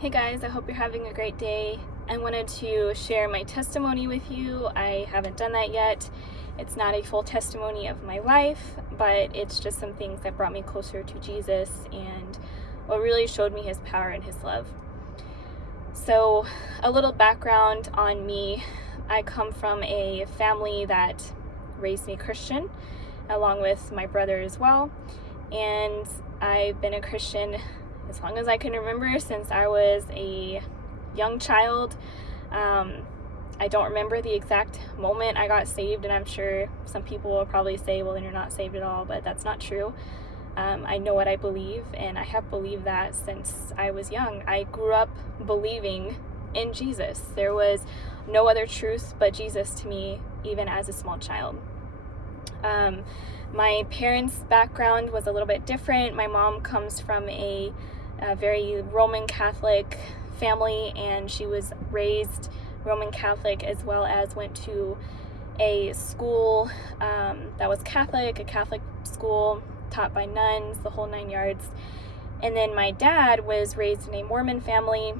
Hey guys, I hope you're having a great day. I wanted to share my testimony with you. I haven't done that yet. It's not a full testimony of my life, but it's just some things that brought me closer to Jesus and what really showed me his power and his love. So, a little background on me. I come from a family that raised me Christian, along with my brother as well. And I've been a Christian as long as I can remember, since I was a young child. I don't remember the exact moment I got saved, and I'm sure some people will probably say, well, then you're not saved at all, but that's not true. I know what I believe, and I have believed that since I was young. I grew up believing in Jesus. There was no other truth but Jesus to me, even as a small child. My parents' background was a little bit different. My mom comes from a very Roman Catholic family, and she was raised Roman Catholic, as well as went to a school that was Catholic, a Catholic school taught by nuns, the whole 9 yards. And then my dad was raised in a Mormon family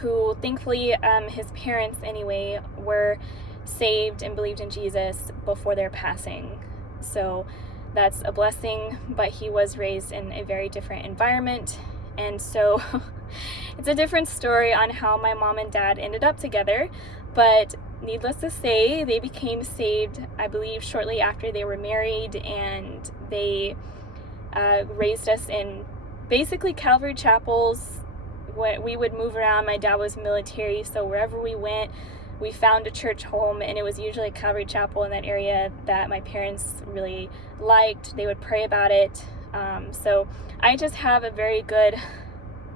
who, thankfully, his parents anyway, were saved and believed in Jesus before their passing. So that's a blessing, but he was raised in a very different environment. And so it's a different story on how my mom and dad ended up together. But needless to say, they became saved, I believe, shortly after they were married, and they raised us in basically Calvary chapels. We would move around. My dad was military, so wherever we went, we found a church home, and it was usually a Calvary chapel in that area that my parents really liked. They would pray about it. So I just have a very good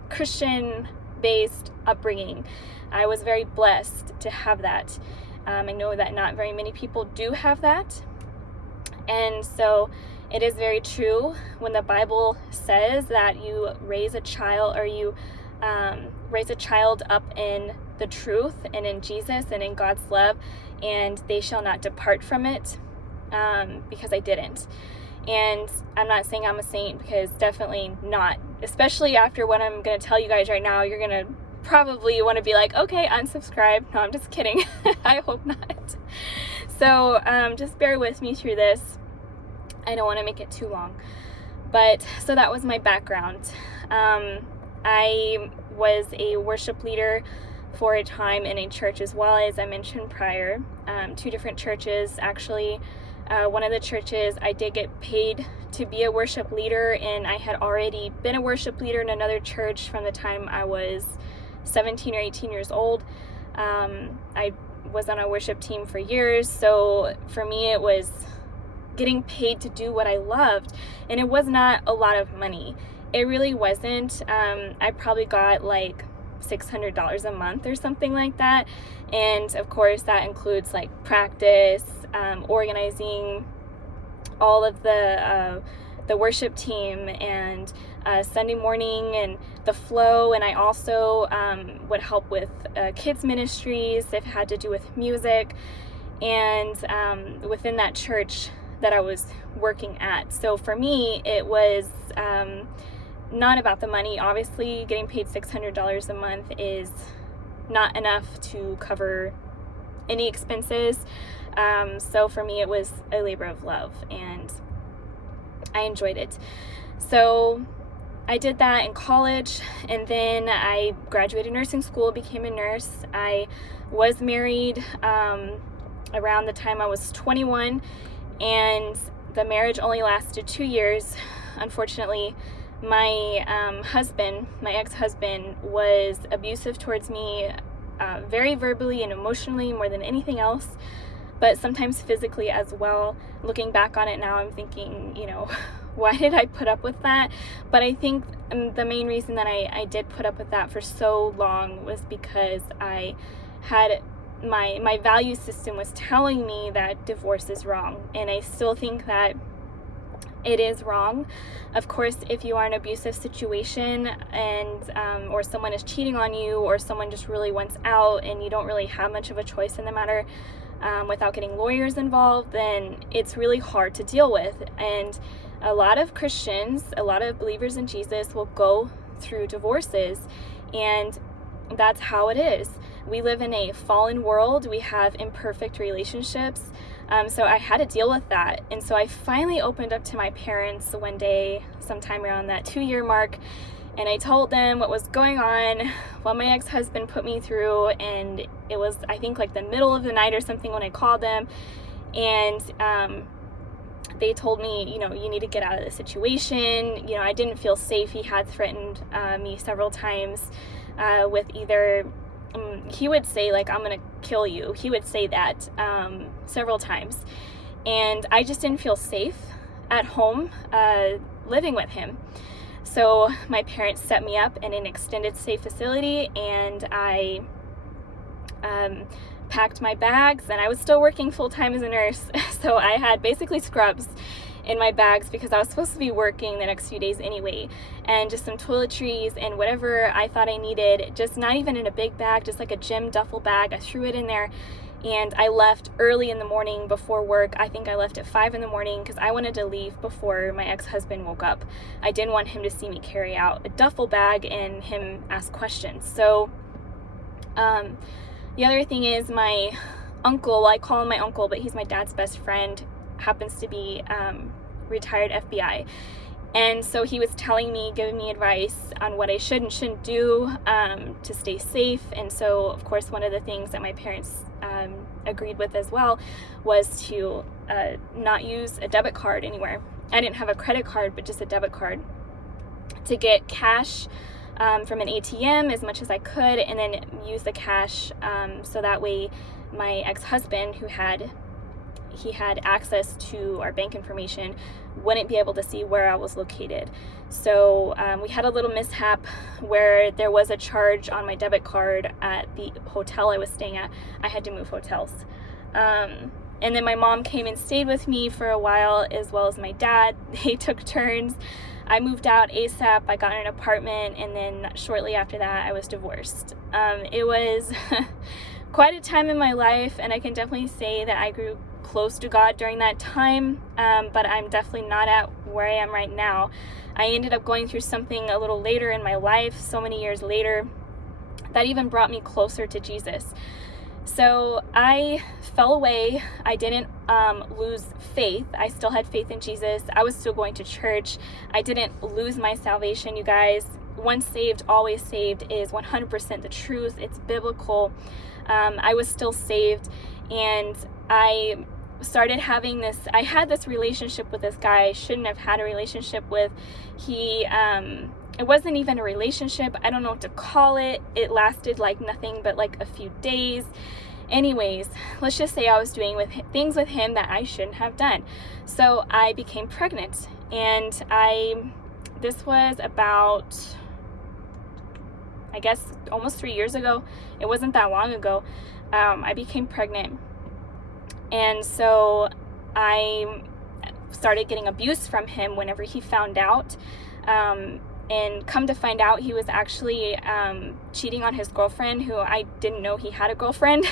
Christian-based upbringing. I was very blessed to have that. I know that not very many people do have that. And so it is very true when the Bible says that you raise a child, or you raise a child up in the truth and in Jesus and in God's love, and they shall not depart from it, because I didn't. And I'm not saying I'm a saint, because definitely not, especially after what I'm going to tell you guys right now. You're going to probably want to be like, okay, unsubscribe. No, I'm just kidding. I hope not. So just bear with me through this. I don't want to make it too long. But so that was my background. I was a worship leader for a time in a church as well, as I mentioned prior. 2 different churches, actually. One of the churches, I did get paid to be a worship leader, and I had already been a worship leader in another church from the time I was 17 or 18 years old. I was on a worship team for years, so for me it was getting paid to do what I loved, and it was not a lot of money. It really wasn't. I probably got like $600 a month or something like that, and of course that includes like practice, organizing all of the worship team, and Sunday morning and the flow. And I also would help with kids ministries if it had to do with music, and within that church that I was working at. So for me, it was not about the money. Obviously, getting paid $600 a month is not enough to cover any expenses. So for me, it was a labor of love, and I enjoyed it. So I did that in college, and then I graduated nursing school, became a nurse. I was married around the time I was 21, and the marriage only lasted 2 years. Unfortunately, my my ex-husband, was abusive towards me, very verbally and emotionally, more than anything else, but sometimes physically as well. Looking back on it now, I'm thinking, why did I put up with that? But I think the main reason that I did put up with that for so long was because I had my value system was telling me that divorce is wrong, and I still think that it is wrong. Of course, if you are in an abusive situation, and or someone is cheating on you, or someone just really wants out and you don't really have much of a choice in the matter, without getting lawyers involved, then it's really hard to deal with. And a lot of Christians, a lot of believers in Jesus will go through divorces, And that's how it is. We live in a fallen world. We have imperfect relationships. So I had to deal with that. And so I finally opened up to my parents one day, sometime around that 2-year mark. And I told them what was going on, what my ex-husband put me through. And it was, I think, like the middle of the night or something when I called them. And they told me, you need to get out of the situation. I didn't feel safe. He had threatened me several times with either, he would say, like, I'm going to kill you. He would say that several times. And I just didn't feel safe at home living with him. So my parents set me up in an extended stay facility, and I packed my bags, and I was still working full-time as a nurse. So I had basically scrubs in my bags because I was supposed to be working the next few days anyway, and just some toiletries and whatever I thought I needed, just not even in a big bag, just like a gym duffel bag. I threw it in there, and I left early in the morning before work. I think I left at 5 in the morning because I wanted to leave before my ex-husband woke up. I didn't want him to see me carry out a duffel bag and him ask questions. So the other thing is my uncle, I call him my uncle, but he's my dad's best friend, happens to be retired FBI. And so he was telling me, giving me advice on what I should and shouldn't do to stay safe. And so, of course, one of the things that my parents agreed with as well was to not use a debit card anywhere. I didn't have a credit card, but just a debit card, to get cash from an ATM as much as I could, and then use the cash so that way my ex-husband, he had access to our bank information, wouldn't be able to see where I was located. So we had a little mishap where there was a charge on my debit card at the hotel I was staying at. I had to move hotels. And then my mom came and stayed with me for a while, as well as my dad. They took turns. I moved out ASAP. I got an apartment, and then shortly after that, I was divorced. It was quite a time in my life, and I can definitely say that I grew close to God during that time, but I'm definitely not at where I am right now. I ended up going through something a little later in my life, so many years later, that even brought me closer to Jesus. So I fell away. I didn't lose faith. I still had faith in Jesus. I was still going to church. I didn't lose my salvation, you guys. Once saved, always saved is 100% the truth. It's biblical. I was still saved, and I started having I had this relationship with this guy I shouldn't have had a relationship with. It wasn't even a relationship. I don't know what to call it. It lasted like nothing but like a few days. Anyways, let's just say I was doing things with him that I shouldn't have done. So I became pregnant, and this was about, I guess, almost 3 years ago. It wasn't that long ago. I became pregnant. And so I started getting abuse from him whenever he found out. And come to find out, he was actually cheating on his girlfriend, who I didn't know he had a girlfriend.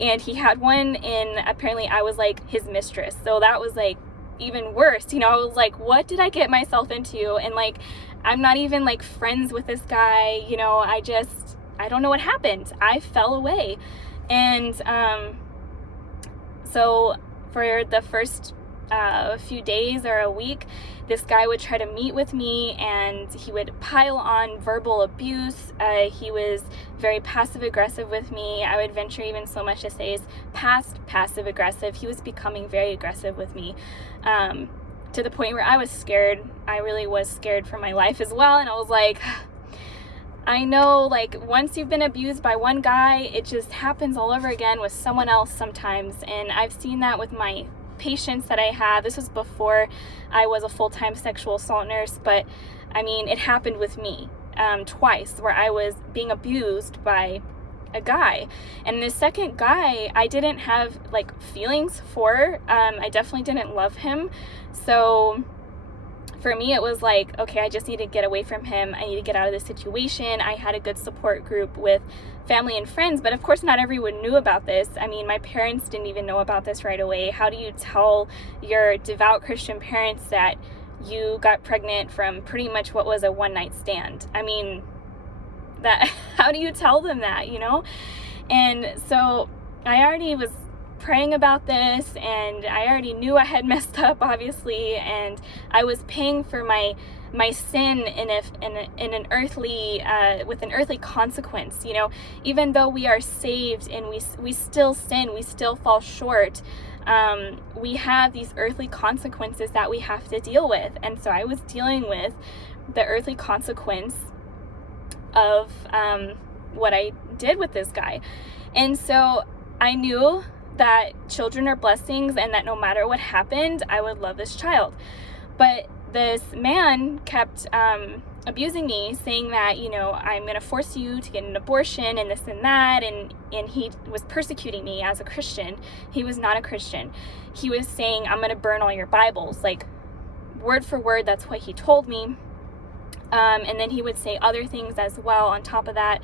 And he had one, and apparently I was like his mistress. So that was like even worse. I was like, what did I get myself into? And like, I'm not even like friends with this guy. I don't know what happened. I fell away. And so for the first few days or a week, this guy would try to meet with me, and he would pile on verbal abuse. He was very passive aggressive with me. I would venture even so much to say is past passive aggressive. He was becoming very aggressive with me, to the point where I was scared. I really was scared for my life as well. And I was like, I know, like, once you've been abused by one guy, it just happens all over again with someone else sometimes. And I've seen that with my patients that I have. This was before I was a full-time sexual assault nurse, but I mean, it happened with me twice, where I was being abused by a guy. And the second guy, I didn't have like feelings for. I definitely didn't love him. So for me, it was like, okay, I just need to get away from him. I need to get out of this situation. I had a good support group with family and friends, but of course not everyone knew about this. I mean, my parents didn't even know about this right away. How do you tell your devout Christian parents that you got pregnant from pretty much what was a one-night stand? I mean, that, how do you tell them that, And so I already was praying about this, and I already knew I had messed up, obviously, and I was paying for my sin in an earthly with an earthly consequence. Even though we are saved and we still sin, we still fall short. We have these earthly consequences that we have to deal with, and so I was dealing with the earthly consequence of what I did with this guy. And so I knew that children are blessings, and that no matter what happened, I would love this child. But this man kept abusing me, saying that, I'm going to force you to get an abortion and this and that, and he was persecuting me as a Christian. He was not a Christian. He was saying, I'm going to burn all your Bibles, like word for word. That's what he told me. And then he would say other things as well on top of that.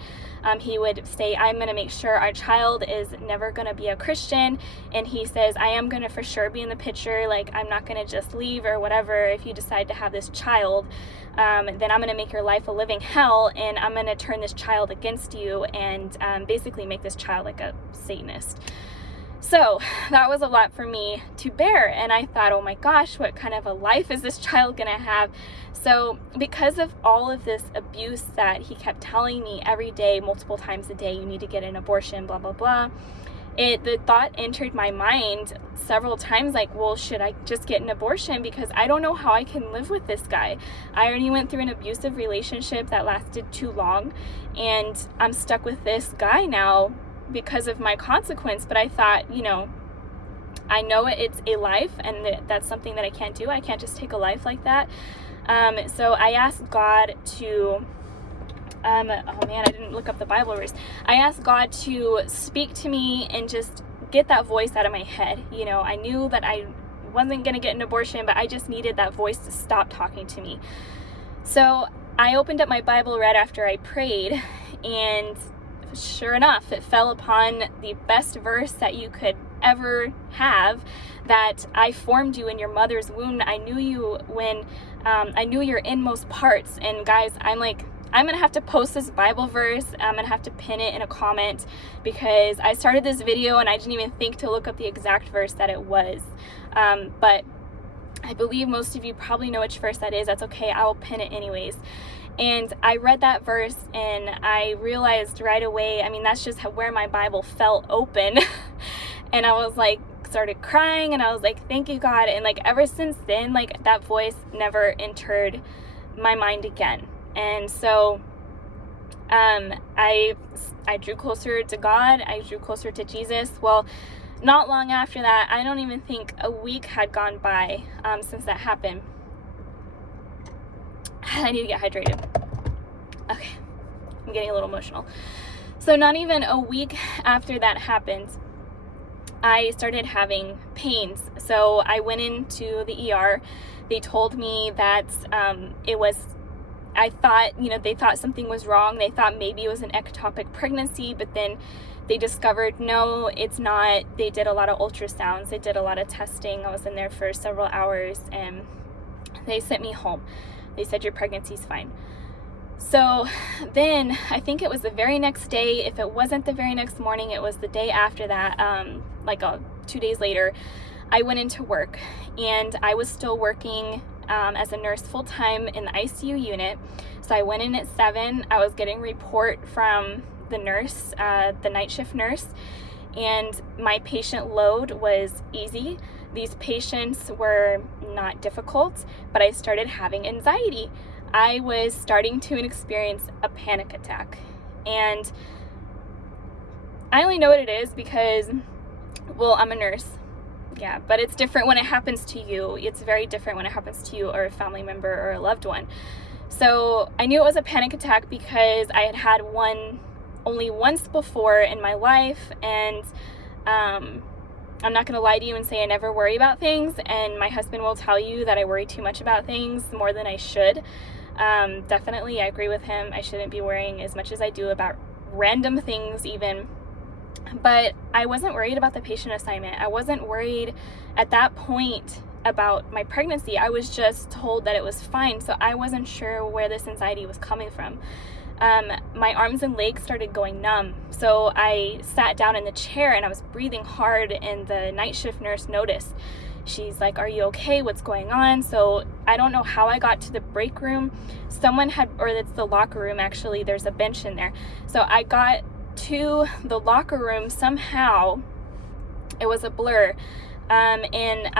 He would say, I'm going to make sure our child is never going to be a Christian. And he says, I am going to for sure be in the picture. Like, I'm not going to just leave or whatever. If you decide to have this child, then I'm going to make your life a living hell. And I'm going to turn this child against you and basically make this child like a Satanist. So that was a lot for me to bear. And I thought, oh my gosh, what kind of a life is this child going to have? So because of all of this abuse that he kept telling me every day, multiple times a day, you need to get an abortion, blah, blah, blah. The thought entered my mind several times, like, well, should I just get an abortion? Because I don't know how I can live with this guy. I already went through an abusive relationship that lasted too long, and I'm stuck with this guy now because of my consequence. But I thought, I know it's a life, and that's something that I can't do. I can't just take a life like that. So I asked God to, oh man, I didn't look up the Bible verse. I asked God to speak to me and just get that voice out of my head. I knew that I wasn't going to get an abortion, but I just needed that voice to stop talking to me. So I opened up my Bible right after I prayed, and sure enough, it fell upon the best verse that you could ever have, that I formed you in your mother's womb. I knew you when I knew your inmost parts. And guys, I'm gonna have to post this Bible verse. I'm gonna have to pin it in a comment, because I started this video and I didn't even think to look up the exact verse that it was. But I believe most of you probably know which verse that is. That's okay, I will pin it anyways. And I read that verse and I realized right away, that's just where my Bible fell open. And I was started crying, and I was like, thank you, God. And ever since then, that voice never entered my mind again. And so I drew closer to God. I drew closer to Jesus. Well, not long after that, I don't even think a week had gone by since that happened. I need to get hydrated. Okay, I'm getting a little emotional. So not even a week after that happened, I started having pains. So I went into the ER. They told me that they thought something was wrong. They thought maybe it was an ectopic pregnancy, but then they discovered, no, it's not. They did a lot of ultrasounds. They did a lot of testing. I was in there for several hours, and they sent me home. They said, your pregnancy's fine. So then I think it was the very next day. If it wasn't the very next morning, it was the day after that, 2 days later, I went into work, and I was still working as a nurse full-time in the ICU unit. So I went in at 7. I was getting a report from the nurse, the night shift nurse, and my patient load was easy. These patients were not difficult, but I started having anxiety. I was starting to experience a panic attack, and I only know what it is because, well, I'm a nurse. Yeah, but it's different when it happens to you. It's very different when it happens to you or a family member or a loved one. So I knew it was a panic attack because I had had one only once before in my life, and I'm not going to lie to you and say I never worry about things, and my husband will tell you that I worry too much about things, more than I should. Definitely, I agree with him. I shouldn't be worrying as much as I do about random things even. But I wasn't worried about the patient assignment. I wasn't worried at that point about my pregnancy. I was just told that it was fine, so I wasn't sure where this anxiety was coming from. my arms and legs started going numb. So I sat down in the chair and I was breathing hard, and the night shift nurse noticed. She's like, "Are you okay? What's going on?" So I don't know how I got to the break room. Someone had, or it's the locker room actually, there's a bench in there. So I got to the locker room somehow. It was a blur. And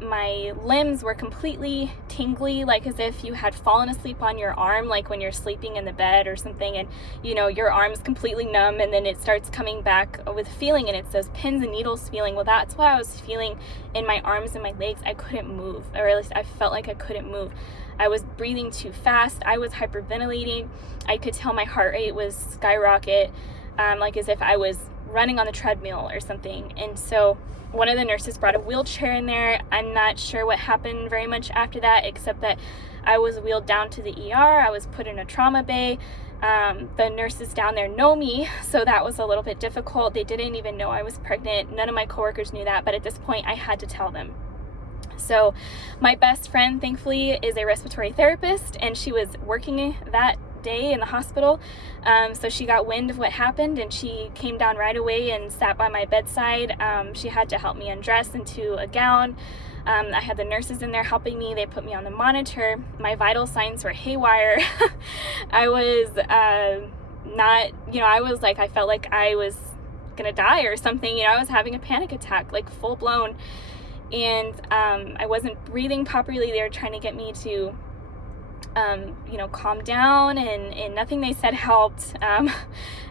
my limbs were completely tingly, like as if you had fallen asleep on your arm, like when you're sleeping in the bed or something, and your arm's completely numb, and then it starts coming back with feeling, and it's those pins and needles feeling. Well, that's what I was feeling in my arms and my legs. I couldn't move, or at least I felt like I couldn't move. I was breathing too fast. I was hyperventilating. I could tell my heart rate was skyrocket, like as if I was running on the treadmill or something. And so one of the nurses brought a wheelchair in there. I'm not sure what happened very much after that, except that I was wheeled down to the ER. I was put in a trauma bay. The nurses down there know me, so that was a little bit difficult. They didn't even know I was pregnant. None of my coworkers knew that, but at this point I had to tell them. So my best friend, thankfully, is a respiratory therapist, and she was working that day in the hospital, so she got wind of what happened, and she came down right away and sat by my bedside. She had to help me undress into a gown. I had the nurses in there helping me. They put me on the monitor. My vital signs were haywire. I was I felt like I was gonna die or something. I was having a panic attack, like full blown, and I wasn't breathing properly. They were trying to get me to calm down, and nothing they said helped.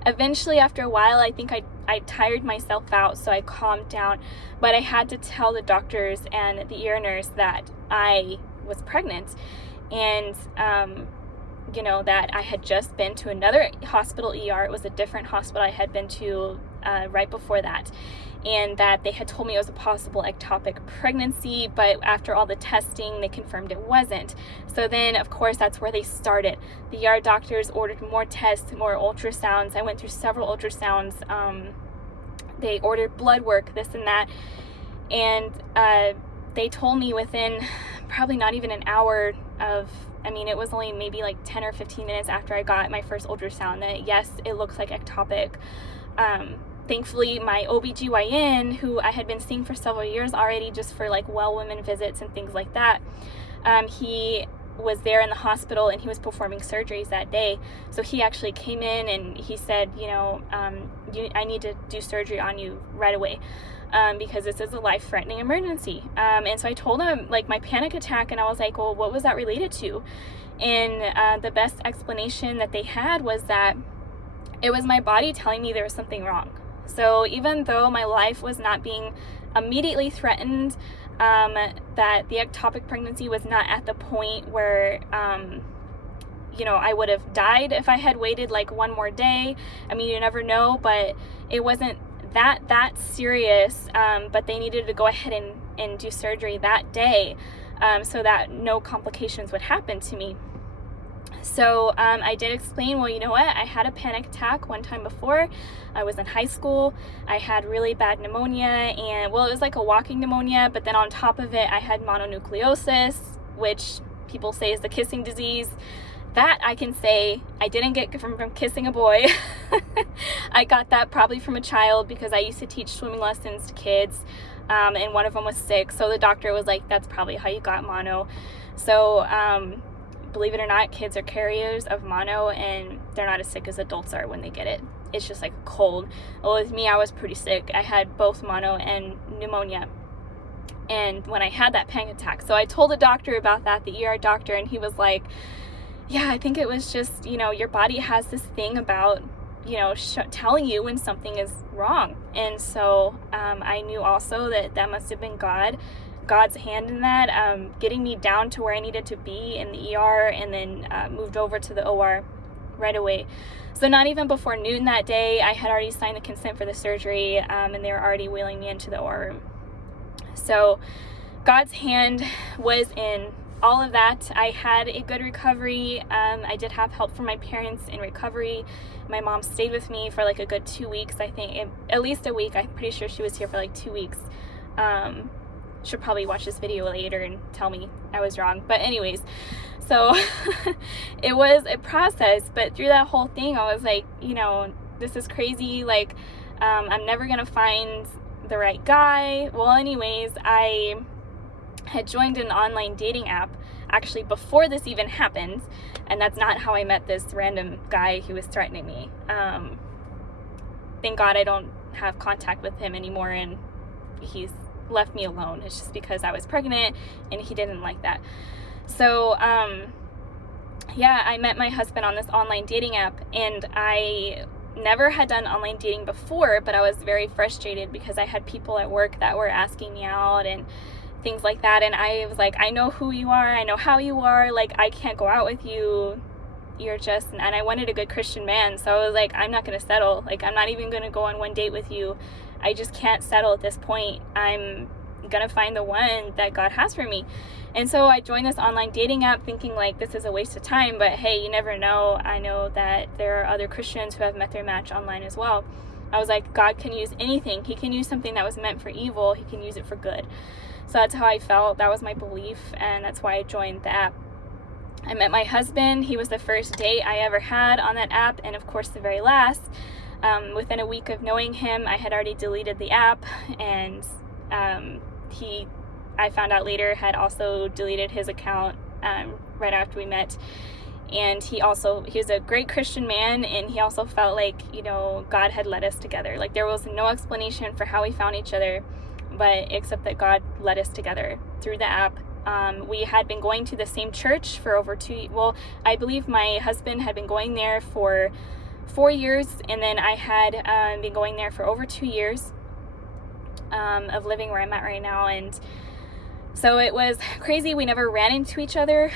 Eventually, after a while, I think I tired myself out, so I calmed down, but I had to tell the doctors and the ER nurse that I was pregnant, and that I had just been to another hospital ER. It was a different hospital I had been to right before that, and that they had told me it was a possible ectopic pregnancy, but after all the testing, they confirmed it wasn't. So then, of course, that's where they started. The ER doctors ordered more tests, more ultrasounds. I went through several ultrasounds. They ordered blood work, this and that, and they told me within probably not even an hour of, it was only maybe like 10 or 15 minutes after I got my first ultrasound, that yes, it looks like ectopic. Thankfully, my OBGYN, who I had been seeing for several years already, just for like well women visits and things like that, he was there in the hospital, and he was performing surgeries that day. So he actually came in and he said, I need to do surgery on you right away, because this is a life-threatening emergency. And so I told him like my panic attack, and I was like, well, what was that related to? And the best explanation that they had was that it was my body telling me there was something wrong. So even though my life was not being immediately threatened, that the ectopic pregnancy was not at the point where, I would have died if I had waited like one more day. You never know, but it wasn't that serious. But they needed to go ahead and do surgery that day, so that no complications would happen to me. So I did explain, well, you know what? I had a panic attack one time before. I was in high school. I had really bad pneumonia, and well, it was like a walking pneumonia, but then on top of it, I had mononucleosis, which people say is the kissing disease. That I can say I didn't get from kissing a boy. I got that probably from a child, because I used to teach swimming lessons to kids, and one of them was sick. So the doctor was like, that's probably how you got mono. So believe it or not, kids are carriers of mono, and they're not as sick as adults are when they get it. It's just like a cold. Well, with me, I was pretty sick. I had both mono and pneumonia. And when I had that panic attack, so I told the doctor about that, the ER doctor, and he was like, yeah, I think it was just, your body has this thing about, telling you when something is wrong. And so I knew also that must have been God's hand in that, getting me down to where I needed to be in the ER, and then moved over to the OR right away. So not even before noon that day, I had already signed the consent for the surgery, and they were already wheeling me into the OR room. So God's hand was in all of that. I had a good recovery. I did have help from my parents in recovery. My mom stayed with me for like a good 2 weeks, I think, at least a week. I'm pretty sure she was here for like 2 weeks. She'll probably watch this video later and tell me I was wrong. But anyways, So it was a process, but through that whole thing, I was like, this is crazy. Like, I'm never going to find the right guy. Well, anyways, I had joined an online dating app actually before this even happened, and that's not how I met this random guy who was threatening me. Thank God I don't have contact with him anymore, and he's left me alone. It's just because I was pregnant and he didn't like that. So I met my husband on this online dating app, and I never had done online dating before, but I was very frustrated because I had people at work that were asking me out and things like that, and I was like, I know who you are, I know how you are, like, I can't go out with you, and I wanted a good Christian man, so I was like, I'm not gonna settle, like, I'm not even gonna go on one date with you, I just can't settle at this point, I'm gonna find the one that God has for me. And so I joined this online dating app thinking like this is a waste of time, but hey, you never know. I know that there are other Christians who have met their match online as well. I was like, God can use anything. He can use something that was meant for evil, he can use it for good. So that's how I felt. That was my belief, and that's why I joined the app. I met my husband. He was the first date I ever had on that app, and of course the very last. Within a week of knowing him, I had already deleted the app, and I found out later, had also deleted his account right after we met. And he was a great Christian man, and he also felt like, God had led us together. Like, there was no explanation for how we found each other, but except that God led us together through the app. We had been going to the same church for over I believe my husband had been going there for 4 years, and then I had been going there for over 2 years of living where I'm at right now. And so it was crazy. We never ran into each other.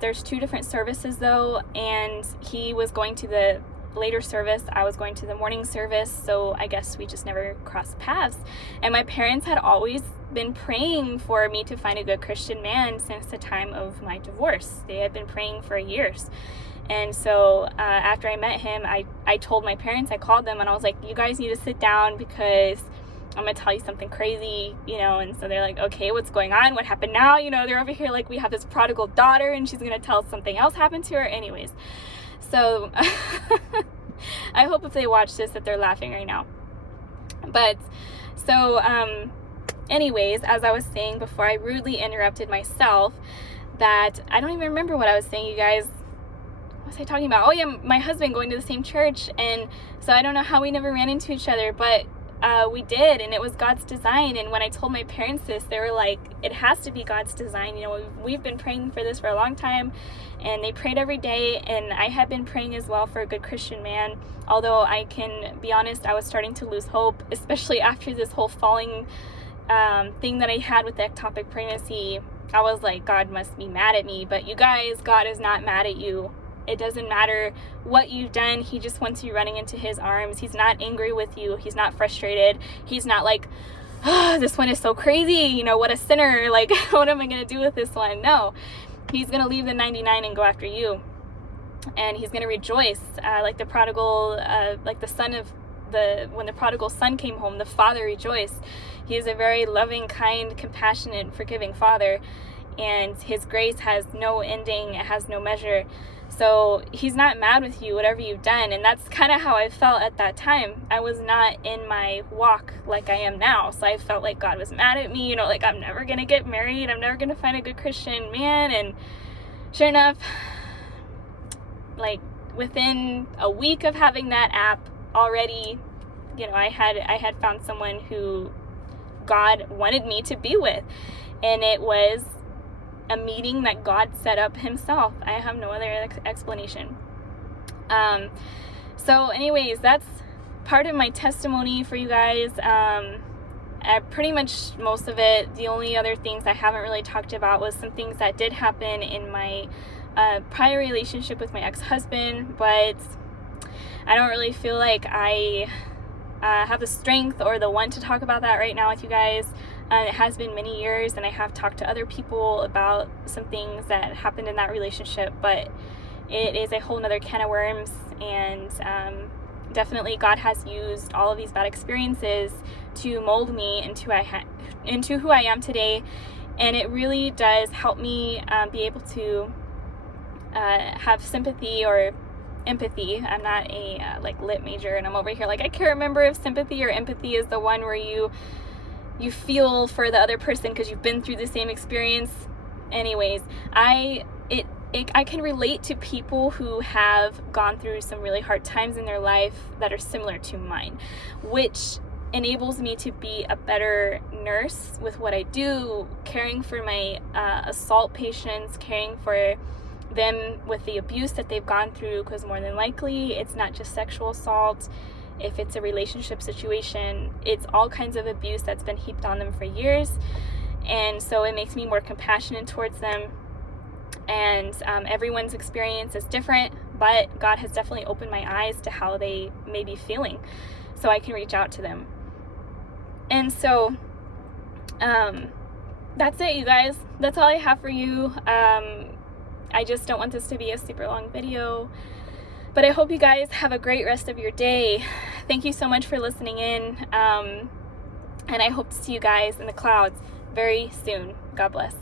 There's 2 different services though, and he was going to the later service, I was going to the morning service, so I guess we just never crossed paths. And my parents had always been praying for me to find a good Christian man since the time of my divorce. They had been praying for years. And so after I met him, I told my parents, I called them and I was like, you guys need to sit down because I'm gonna tell you something crazy, and so they're like, okay, what's going on? What happened now? They're over here like, we have this prodigal daughter and she's gonna tell us something else happened to her. Anyways, so I hope if they watch this that they're laughing right now. But so anyways, as I was saying before, I rudely interrupted myself, that I don't even remember what I was saying, you guys. What was I talking about? Oh yeah, my husband going to the same church, and so I don't know how we never ran into each other, but we did, and it was God's design. And when I told my parents this, they were like, it has to be God's design. We've been praying for this for a long time, and they prayed every day, and I had been praying as well for a good Christian man. Although I can be honest, I was starting to lose hope, especially after this whole falling thing that I had with ectopic pregnancy. I was like, God must be mad at me. But you guys, God is not mad at you. It doesn't matter what you've done. He just wants you running into his arms. He's not angry with you. He's not frustrated. He's not like, oh, this one is so crazy. What a sinner. Like, what am I going to do with this one? No, he's going to leave the 99 and go after you. And he's going to rejoice like the prodigal, like the son of when the prodigal son came home, the father rejoiced. He is a very loving, kind, compassionate, forgiving father. And his grace has no ending. It has no measure. So he's not mad with you, whatever you've done. And that's kind of how I felt at that time. I was not in my walk like I am now. So I felt like God was mad at me, like I'm never going to get married. I'm never going to find a good Christian man. And sure enough, like within a week of having that app already, I had found someone who God wanted me to be with. And it was a meeting that God set up himself. I have no other explanation. So anyways, that's part of my testimony for you guys. Pretty much most of it. The only other things I haven't really talked about was some things that did happen in my prior relationship with my ex-husband, but I don't really feel like I have the strength or the one to talk about that right now with you guys. It has been many years, and I have talked to other people about some things that happened in that relationship, but it is a whole nother can of worms. And definitely God has used all of these bad experiences to mold me into who I am today, and it really does help me be able to have sympathy or empathy. I'm not a like lit major, and I'm over here like, I can't remember if sympathy or empathy is the one where you feel for the other person because you've been through the same experience. Anyways, I can relate to people who have gone through some really hard times in their life that are similar to mine, which enables me to be a better nurse with what I do, caring for my assault patients, caring for them with the abuse that they've gone through, because more than likely it's not just sexual assault. If it's a relationship situation, it's all kinds of abuse that's been heaped on them for years, and so it makes me more compassionate towards them. And everyone's experience is different, but God has definitely opened my eyes to how they may be feeling, so I can reach out to them. And so that's it, you guys. That's all I have for you. I just don't want this to be a super long video, but I hope you guys have a great rest of your day. Thank you so much for listening in, and I hope to see you guys in the clouds very soon. God bless.